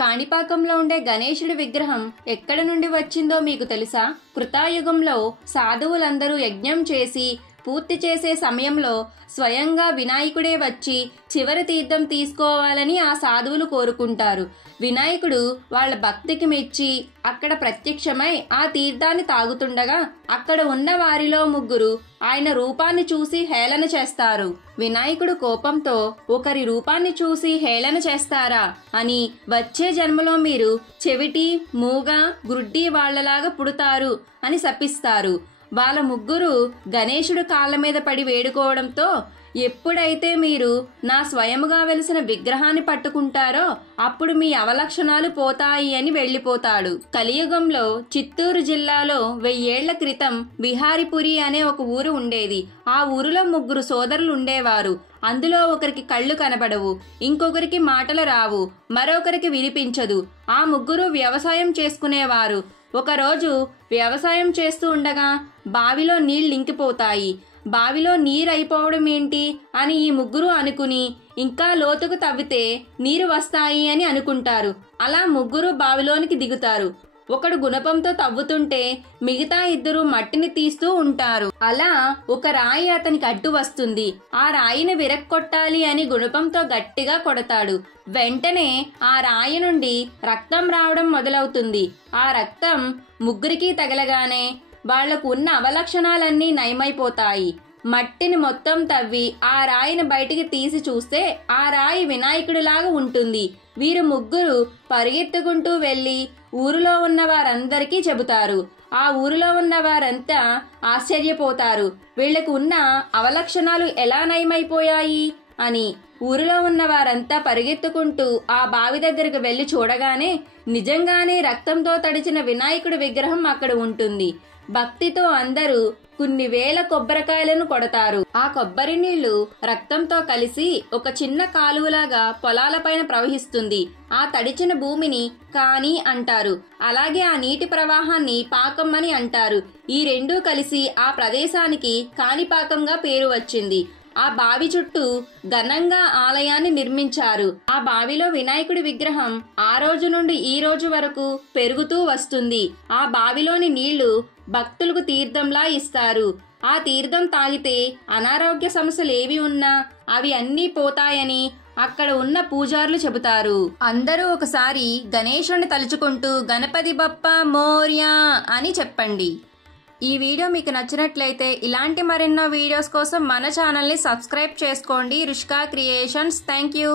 కాణిపాకంలో ఉండే గణేశుడి విగ్రహం ఎక్కడి నుండి వచ్చిందో మీకు తెలుసా? కృతాయుగంలో సాధువులందరూ యజ్ఞం చేసి పూర్తి చేసే సమయంలో స్వయంగా వినాయకుడే వచ్చి చివరి తీర్థం తీసుకోవాలని ఆ సాధువులు కోరుకుంటారు. వినాయకుడు వాళ్ళ భక్తికి మెచ్చి అక్కడ ప్రత్యక్షమై ఆ తీర్థాన్ని తాగుతుండగా అక్కడ ఉన్న వారిలో ముగ్గురు ఆయన రూపాన్ని చూసి హేళన చేస్తారు. వినాయకుడు కోపంతో ఒకరి రూపాన్ని చూసి హేళన చేస్తారా అని, వచ్చే జన్మలో మీరు చెవిటి, మూగ, గుడ్డి వాళ్లలాగా పుడతారు అని శపిస్తారు. వాళ్ళ ముగ్గురు గణేశుడు కాళ్ళ మీద పడి వేడుకోవడంతో ఎప్పుడైతే మీరు నా స్వయముగా వెలిసిన విగ్రహాన్ని పట్టుకుంటారో అప్పుడు మీ అవలక్షణాలు పోతాయి అని వెళ్లిపోతాడు. కలియుగంలో చిత్తూరు జిల్లాలో 1000 ఏళ్ల క్రితం విహారిపురి అనే ఒక ఊరు ఉండేది. ఆ ఊరిలో ముగ్గురు సోదరులు ఉండేవారు. అందులో ఒకరికి కళ్ళు కనబడవు, ఇంకొకరికి మాటలు రావు, మరొకరికి వినిపించదు. ఆ ముగ్గురు వ్యవసాయం చేసుకునేవారు. ఒకరోజు వ్యవసాయం చేస్తూ ఉండగా బావిలో నీళ్లింకిపోతాయి. బావిలో నీరైపోవడం ఏంటి అని ఈ ముగ్గురు అనుకుని ఇంకా లోతుకు తవ్వితే నీరు వస్తాయి అని అనుకుంటారు. అలా ముగ్గురు బావిలోనికి దిగుతారు. ఒకడు గుణపంతో తవ్వుతుంటే మిగతా ఇద్దరు మట్టిని తీస్తూ ఉంటారు. అలా ఒక రాయి అతనికి అడ్డు వస్తుంది. ఆ రాయిని విరక్కొట్టాలి అని గుణపంతో గట్టిగా కొడతాడు. వెంటనే ఆ రాయి నుండి రక్తం రావడం మొదలవుతుంది. ఆ రక్తం ముగ్గురికి తగలగానే వాళ్లకు ఉన్న అవలక్షణాలన్నీ నయమైపోతాయి. మట్టిని మొత్తం తవ్వి ఆ రాయిని బయటికి తీసి చూస్తే ఆ రాయి వినాయకుడిలాగా ఉంటుంది. వీరు ముగ్గురు పరిగెత్తుకుంటూ వెళ్లి ఊరిలో ఉన్న వారందరికీ చెబుతారు. ఆ ఊరిలో ఉన్న వారంతా ఆశ్చర్యపోతారు. వీళ్లకు ఉన్న అవలక్షణాలు ఎలా నయమైపోయాయి అని. ఊరిలో ఉన్న వారంతా పరిగెత్తుకుంటూ ఆ బావి దగ్గరకు వెళ్లి చూడగానే నిజంగానే రక్తంతో తడిచిన వినాయకుడి విగ్రహం అక్కడ ఉంటుంది. భక్తితో అందరూ కొన్ని వేల కొబ్బరికాయలను కొడతారు. ఆ కొబ్బరి నీళ్లు రక్తంతో కలిసి ఒక చిన్న కాలువలాగా పొలాలపైన ప్రవహిస్తుంది. ఆ తడిచిన భూమిని కాని అంటారు. అలాగే ఆ నీటి ప్రవాహాన్ని పాకం అని అంటారు. ఈ రెండూ కలిసి ఆ ప్రదేశానికి కాణిపాకంగా పేరు వచ్చింది. ఆ బావి చుట్టూ ఘనంగా ఆలయాన్ని నిర్మించారు. ఆ బావిలో వినాయకుడి విగ్రహం ఆ రోజు నుండి ఈ రోజు వరకు పెరుగుతూ వస్తుంది. ఆ బావిలోని నీళ్లు భక్తులకు తీర్థంలా ఇస్తారు. ఆ తీర్థం తాగితే అనారోగ్య సమస్యలు ఏవి ఉన్నా అవి అన్నీ పోతాయని అక్కడ ఉన్న పూజారులు చెబుతారు. అందరూ ఒకసారి గణేశుని తలుచుకుంటూ గణపతి బప్ప మోర్యా అని చెప్పండి. ఈ వీడియో మీకు నచ్చినట్లయితే ఇలాంటి మరెన్నో వీడియోస్ కోసం మన ఛానల్ని సబ్స్క్రైబ్ చేసుకోండి. రుషికా క్రియేషన్స్. Thank you.